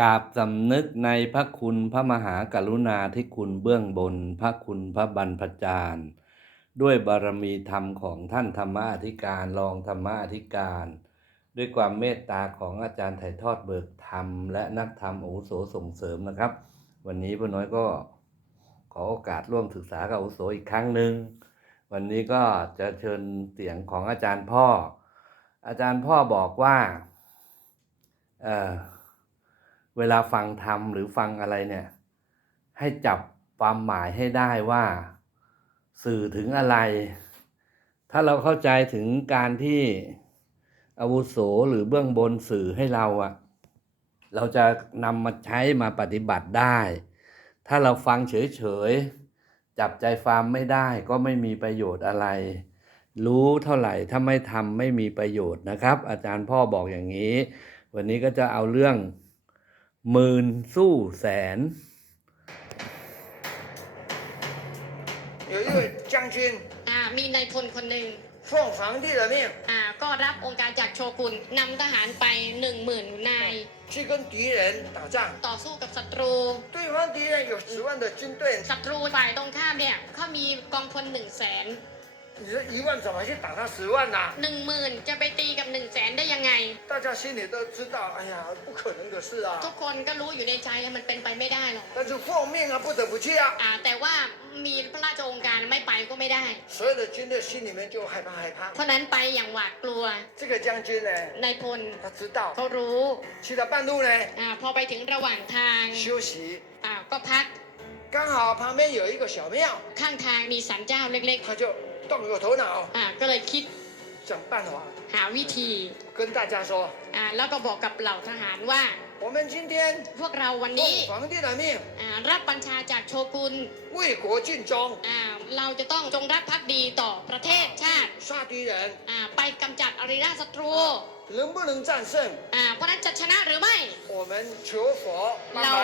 กราบสำนึกในพระคุณพระมหากรุณาธิคุณเบื้องบน พระคุณพระบรรพจารย์ ด้วยบารมีธรรมของท่านธรรมอธิการรองธรรมอธิการ ด้วยความเมตตาของอาจารย์ถ่ายทอดเบิกธรรม และนักธรรมอุโสส่งเสริมนะครับ วันนี้พ่อน้อยก็ขอโอกาสร่วมศึกษากับอุโสอีกครั้งหนึ่งวันนี้ก็จะเชิญเสียงของอาจารย์พ่อ อาจารย์พ่อบอกว่าเอ่อ เวลาฟังธรรมหรือฟังอะไรเนี่ย ให้จับความหมายให้ได้ว่าสื่อถึงอะไร ถ้าเราเข้าใจถึงการที่อาวุโสหรือเบื้องบนสื่อให้เราอะเราจะนำมาใช้มาปฏิบัติได้ ถ้าเราฟังเฉยๆ จับใจความไม่ได้ก็ไม่มีประโยชน์อะไร รู้เท่าไหร่ถ้าไม่ทำไม่มีประโยชน์นะครับ อาจารย์พ่อบอกอย่างนี้ วันนี้ก็จะเอาเรื่อง หมื่นสู้แสน 有一位将军 อ่ามีนายพลคนหนึ่ง 奉皇帝的命 อ่าก็รับองค์การจากโชกุนนำทหารไปหนึ่งหมื่นนาย 去跟敌人打仗， ต่อสู้กับศัตรู 对方敌人有十万的军队， ศัตรูฝ่ายตรงข้ามเนี่ยเขามีกองพลหนึ่งแสน 你这一万怎么去打他十万呐、 หนึ่งหมื่นจะไปตีกับหนึ่งแสนได้ยังไง 大家心里都知道，哎呀，不可能的事啊 ทุ。กคนก็รู้อยู่ในใจว่ามันเป็นไปไม่ได้หรอก 但是奉命啊，不得不去啊。 อ่าแต่ว่ามีพระราชองค์การไม่ไปก็ไม่ได้ 所有的军队心里面就害怕害怕 เพ。ราะนั้นไปอย่างหวาดกลัว 这个将军呢， นายพล 他知道 เขารู้ 去到半路呢 อ่าพอไปถึงระหว่างทาง 休息， อ่าก็พัก 刚好旁边有一个小庙， ข้างทางมีสันเจ้าเล็ก 他就 动了头脑 ๆอ่าก็เลยคิด 想办法 หาวิธี 跟大家说， อ่าแล้วก็บอกกับเหล่าทหารว่า 我们今天 พวกเราวันนี้ 奉皇帝的命， อ่ารับบัญชาจากโชกุน 为国尽忠， อ่าเราจะต้องจงรักภักดีต่อประเทศชาติ 杀敌人， อ่าไปกำจัดอริราชศัตรู 能不能战胜？ อ่า เพราะฉะนั้นจะชนะหรือไม่ 我们求佛帮 เรา 忙。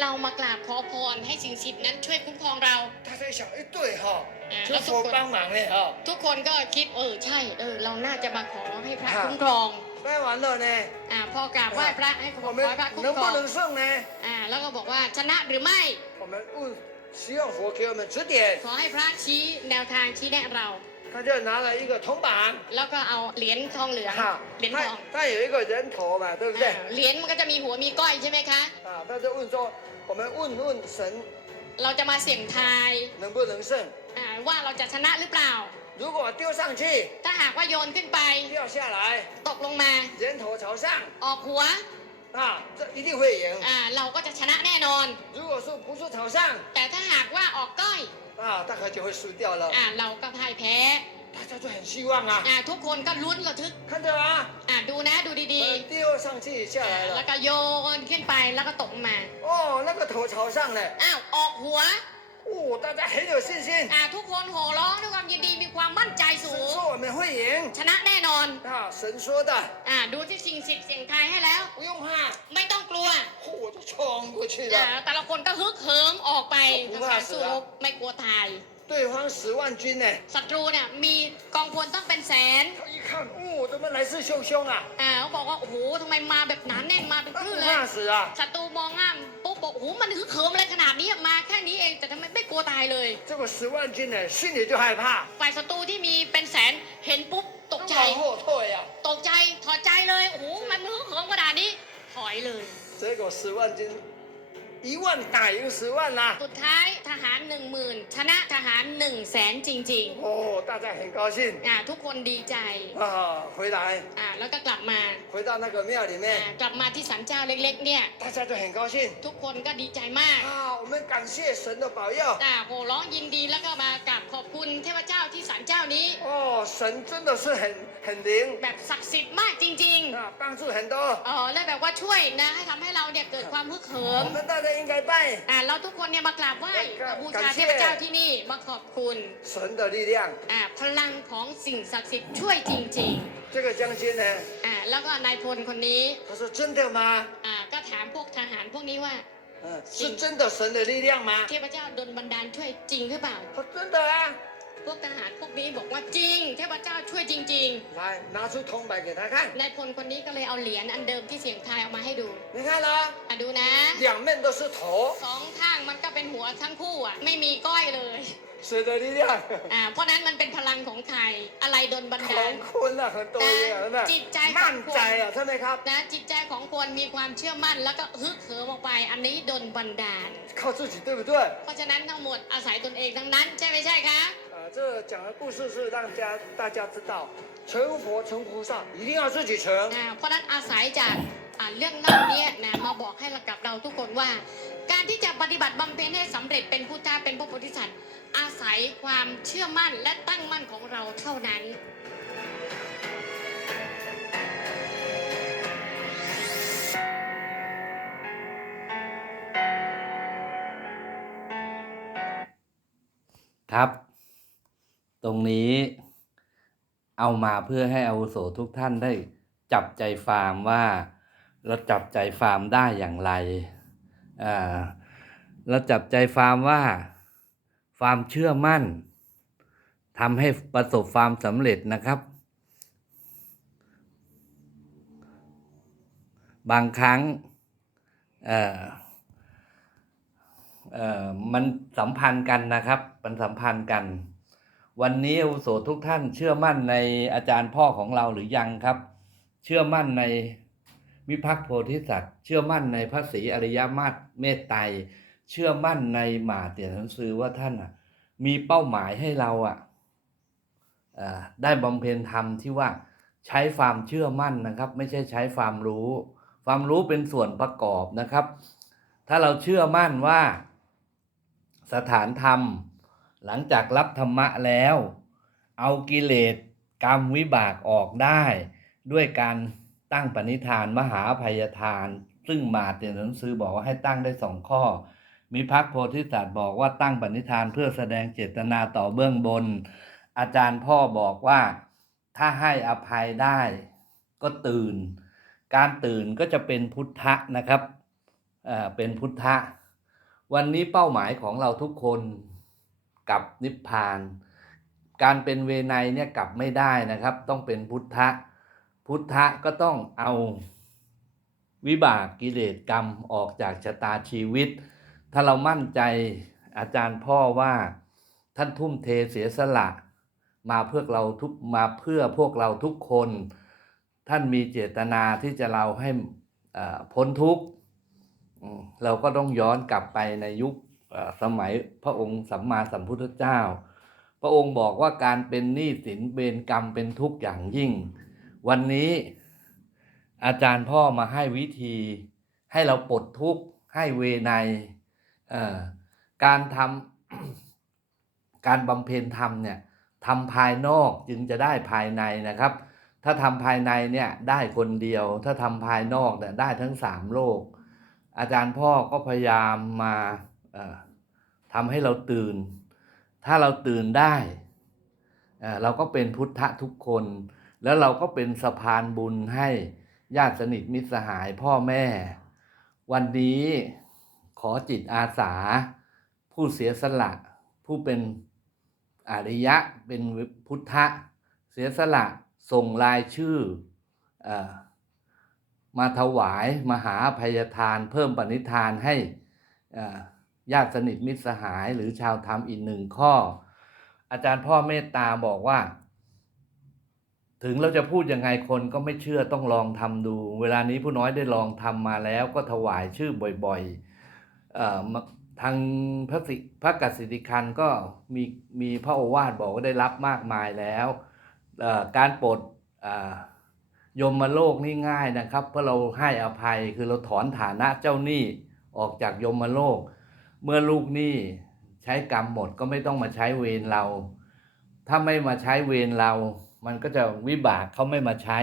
เรามากราบขอพรให้สิ่งศักดิ์สิทธิ์นั้นช่วยคุ้มครองเรา 他在想，哎，对哈、嗯求那佛帮忙呢哈、 ทุกคนก็คิดเออใช่เออเราน่าจะมาขอให้พระคุ้มครอง 拜完了呢， อ่าพอกราบไหว้พระให้ขอ 我 ให้พระคุ้ 们 ม 能 คร 不 อง 能胜呢？ อ่าแล้วก็บอกว่าชนะหรือไม่ 我们问，希望佛给我们指点。 ขอให้พระชี้แนวทางชี้แนะเรา 他就拿了一个铜板， แล้วก็เอาเหรียญทองเหลือง 哈， เหรียญทอง 他他有一个人头嘛，对不对？ อ่าเหรียญมันก็จะมีหัวมีก้อยใช่ไหมคะ 啊，他就问说，我们问问神 เราจะมาเสี่ยงทาย 能不能胜？ อ่าว่าเราจะชนะหรือเปล่า 如果丢上去， ถ้าหากว่าโยนขึ้นไป 掉下来， ตกลงมา 人头朝上， ออกหัว 啊，这一定会赢。 อ่าเราก็จะชนะแน่นอน 如果说不是朝上， แต่ถ้าหากว่าออกก้อย 啊，大概就会输掉了。 อ่าเราก็พ่ายแพ้ 大家就很希望啊， อ่าทุกคนก็ลุ้นระทึก 看着啊， อ่าดูนะดูดี 呃丢上去下 ๆอ่า 来 แล้ว 了， ก็โยนขึ้นไปแล้วก็ตกมา 哦，那个头朝上呢， อ้าวออกหัว 哦，大家很有信心， อ่าทุกคนโห่ร้องด้วยความยินดีมีความมั่นใจ 神 สูง 说我们会赢 ชนะแน่นอน 啊，神说的， อ่าดูที่สิ่งสิทธิ์เสียง ง 冲过去 อ่า 了。 แต่ละคนก็ฮึกเหิมออกไป โอ้ กับ โห การสู้ ว่าเสือ รบไม่กลัวตาย 对方十万军呢， ศัตรูเนี่ยมีกองพลต้องเป็นแสน 他一看，哦，怎么来势汹汹啊？ อ่าเขาบอกว่าโอ้โหทำไมมาแบบหนาแน่นมาเป็น 他 คลื่ 不 นเลย 怕死啊！ ศัตรูมองง่ามปุ๊บบอกโอ้โหมันฮึกเหิมอะไรขนาดนี้มาแค่นี้เองแต่ทำไมไม่กลัวตายเลย 这个十万军呢，心里就害怕， ฝ่ายศัตรูที่มีเป็นแสนเห็นปุ๊บตก 就 ใจ 往后退啊。 ตกใจถอดใจเลยโอ้โหมันฮึกเหิมขนาดนี้ถอยเลย 结果十万军 一万打赢十万啦、 สุดท้ายทหารหนึ่งหมื่นชนะทหารหนึ่งแสนจริง 哦，大家很高兴 ๆอ่าทุกคนดีใจ 啊，回来 อ่าแล้วก็กลับมา 回到那个庙里 อ่า 面， กลับมาที่ศาลเจ้าเล็กๆ เนี่ย 大家就很高兴 ทุกคนก็ดีใจมาก 啊， 我们感谢神的保佑。 อ่าโหร้องยินดีแล้วก็มากราบขอบคุณเทพเจ้าที่ศาลเจ้านี้ 哦，神真的是很很灵 แบบศักดิ์สิทธิ์มากจริง 啊，帮助很多。 ๆอ๋อและแบบว่าช่วยนะให้ทำให้เราเนี่ยเกิดความฮึกเหิม 我们大家应该拜 อ่าเราทุกคนเนี่ยมากราบไหว้ ครับ บู กรา ชา บเชื่ เท อ พเจ้าที่นี่มาขอบคุณ 神的力量。 อ่าพลังของสิ่งศักดิ์สิทธิ์ช่วยจริง 这个将军呢， ๆอ่าแล้วก็นายพลคนนี้ 他说真的吗？ อ่าก็ถามพวกทหารพวกนี้ว่า 嗯， 是真的神的力量吗？ เทพเจ้าดลบันดาลช่วยจริงหรือเปล่า 他说真的啊。 พวกทหารพวกนี้บอกว่าจริง เทพเจ้าช่วยจริง 来，拿出铜板给他看， ๆ นายพลคนนี้ก็เลยเอาเหรียญอันเดิมที่เสียงทายเอามาให้ดู 你看了， อ่ะดูนะ 两面都是头， สองข้างมันก็เป็นหัวทั้งคู่อ่ะ ไม่มีก้อยเลย 水的力量， อ่า เพราะนั้นมันเป็นพลังของใคร อะไรดนบันดาล 干坤啊，很多人呢 จิตใจของ มั่น คน ใจอ่ะใช่ไหมครับ นะจิตใจ ของคนมีความเชื่อมั่นแล้วก็ฮึกเหิมออกไป อันนี้ดนบันดาล 靠自己，对不对？ เพราะฉะนั้นทั้งหมดอาศัยตนเองทั้งนั้น ใช่ไม่ใช่คะ 啊，这讲的故事是让家大家知道，成佛成菩萨一定要自己成。 อ่าเพราะฉะนั้นอาศัยจากอ่าเรื่องเล่าเนี้นะมาบอกให้เรากับเราทุกคนว่า การที่จะปฏิบัติบำเพ็ญให้สำเร็จเป็นพุทธะเป็นพระโพธิสัตว์ อาศัยความเชื่อมั่นและตั้งมั่นของเราเท่านั้น ครับ ตรงนี้เอามาเพื่อให้อาวุโสทุกท่านได้จับใจฟาร์มว่าเราจับใจฟาร์มได้อย่างไรอ่าเราจับใจฟาร์มว่าฟาร์มเชื่อมั่นทำให้ประสบความสำเร็จนะครับ บางครั้งเอ่อ เอ่อมันสัมพันธ์กันนะครับ มันสัมพันธ์กัน วันนี้อาวุโสทุกท่านเชื่อมั่นในอาจารย์พ่อของเราหรือยังครับ เชื่อมั่นในวิพักโพธิสัตว์ เชื่อมั่นในพระศรีอริยมาตรเมตไตรเชื่อมั่นในหมาเตียนหนังสือว่าท่านอะ มีเป้าหมายให้เราอะได้บำเพ็ญธรรมที่ว่าใช้ความเชื่อมั่นนะครับ ไม่ใช่ใช้ความรู้ ความรู้เป็นส่วนประกอบนะครับ ถ้าเราเชื่อมั่นว่า สถานธรรม หลังจากรับธรรมะแล้ว เอากิเลสกรรมวิบากออกได้ ด้วยการตั้งปณิธานมหาอภัยทาน ซึ่งมาเตียนหนังสือบอกว่าให้ตั้งได้สองข้อ มีพักโพธิสัตว์บอกว่าตั้งปณิธานเพื่อแสดงเจตนาต่อเบื้องบน อาจารย์พ่อบอกว่าถ้าให้อภัยได้ก็ตื่น การตื่นก็จะเป็นพุทธะนะครับเอ่อเป็นพุทธะ วันนี้เป้าหมายของเราทุกคนกับนิพพาน การเป็นเวไนยเนี่ยกลับไม่ได้นะครับ ต้องเป็นพุทธะ พุทธะก็ต้องเอาวิบากกิเลสกรรมออกจากชะตาชีวิต ถ้าเรามั่นใจอาจารย์พ่อว่าท่านทุ่มเทเสียสละ มาเพื่อเราทุกมาเพื่อพวกเราทุกคน ท่านมีเจตนาที่จะเราให้พ้นทุกข์ เราก็ต้องย้อนกลับไปในยุคสมัยพระองค์สัมมาสัมพุทธเจ้า พระองค์บอกว่าการเป็นหนี้สินเบนกรรมเป็นทุกข์อย่างยิ่ง วันนี้อาจารย์พ่อมาให้วิธี ให้เราปลดทุกข์ให้เวไนการทำการบำเพ็ญธรรมเนี่ยทำภายนอกจึงจะได้ภายในนะครับ ถ้าทำภายในเนี่ยได้คนเดียว ถ้าทำภายนอกเนี่ยได้ทั้งสามโลก อาจารย์พ่อก็พยายามมาทำให้เราตื่น ถ้าเราตื่นได้ เราก็เป็นพุทธะทุกคน แล้วเราก็เป็นสะพานบุญให้ญาติสนิทมิตรสหายพ่อแม่ วันนี้ขอจิตอาสา ผู้เสียสละ ผู้เป็นอริยะเป็นพุทธะ เสียสละส่งรายชื่ออ มาถวายมหาอภัยทาน เพิ่มปณิธานให้ญาติสนิทมิตรสหายหรือชาวธรรมอีกหนึ่งข้อ อาจารย์พ่อเมตตาบอกว่า ถึงเราจะพูดยังไงคนก็ไม่เชื่อต้องลองทำดู เวลานี้ผู้น้อยได้ลองทำมาแล้วก็ถวายชื่อบ่อยๆทางพระสิพระกัสสิติคันก็มีมีพระโอวาทบอกว่าได้รับมากมายแล้วการปลดอ่า ยมโลกนี่ง่ายนะครับ เพราะเราให้อภัยคือเราถอนฐานะเจ้าหนี้ออกจากยมโลก เมื่อลูกหนี้ใช้กรรมหมดก็ไม่ต้องมาใช้เวรเรา ถ้าไม่มาใช้เวรเรา มันก็จะวิบากเขาไม่มาใช้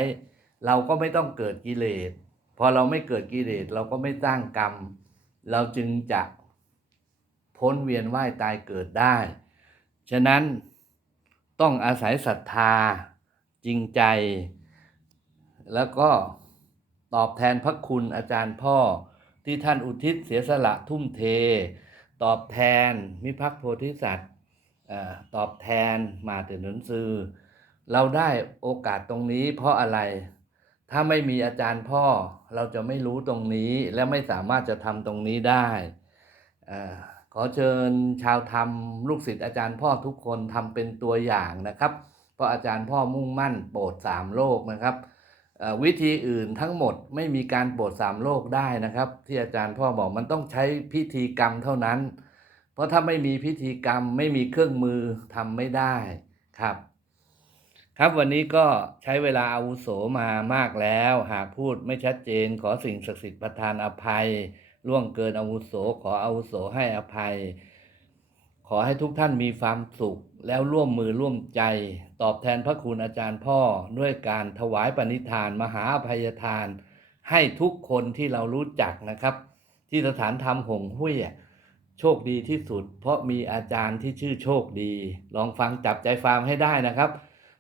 เราก็ไม่ต้องเกิดกิเลสพอเราไม่เกิดกิเลสเราก็ไม่สร้างกรรม เราจึงจะพ้นเวียนว่ายตายเกิดได้ ฉะนั้นต้องอาศัยศรัทธาจริงใจ แล้วก็ตอบแทนพระคุณอาจารย์พ่อที่ท่านอุทิศเสียสละทุ่มเท ตอบแทนมิพักโพธิสัตว์ตอบแทนมาแต่หนังสือ เราได้โอกาสตรงนี้เพราะอะไร ถ้าไม่มีอาจารย์พ่อเราจะไม่รู้ตรงนี้และไม่สามารถจะทำตรงนี้ได้ขอเชิญชาวธรรมลูกศิษย์อาจารย์พ่อทุกคนทำเป็นตัวอย่างนะครับ เพราะอาจารย์พ่อมุ่งมั่นโปรดสามโลกนะครับ วิธีอื่นทั้งหมดไม่มีการโปรดสามโลกได้นะครับ ที่อาจารย์พ่อบอกมันต้องใช้พิธีกรรมเท่านั้น เพราะถ้าไม่มีพิธีกรรมไม่มีเครื่องมือทำไม่ได้ครับ ครับวันนี้ก็ใช้เวลาอาวุโสมามากแล้ว หากพูดไม่ชัดเจนขอสิ่งศักดิ์สิทธิ์ประทานอภัยล่วงเกินอาวุโสขออาวุโสให้อภัย ขอให้ทุกท่านมีความสุขแล้วร่วมมือร่วมใจ ตอบแทนพระคุณอาจารย์พ่อด้วยการถวายปณิธานมหาอภัยทาน ให้ทุกคนที่เรารู้จักนะครับ ที่สถานธรรมหงหุ้ยโชคดีที่สุด เพราะมีอาจารย์ที่ชื่อโชคดี ลองฟังจับใจฟังให้ได้นะครับ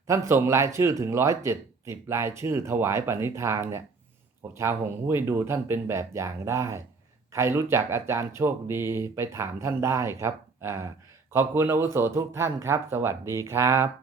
ท่านส่งรายชื่อถึงร้อยเจ็ดสิบรายชื่อถวายปณิธานเนี่ยผมชาวหงหุ้ยดูท่านเป็นแบบอย่างได้ ใครรู้จักอาจารย์โชคดีไปถามท่านได้ครับ ขอบคุณอาวุโสทุกท่านครับ สวัสดีครับ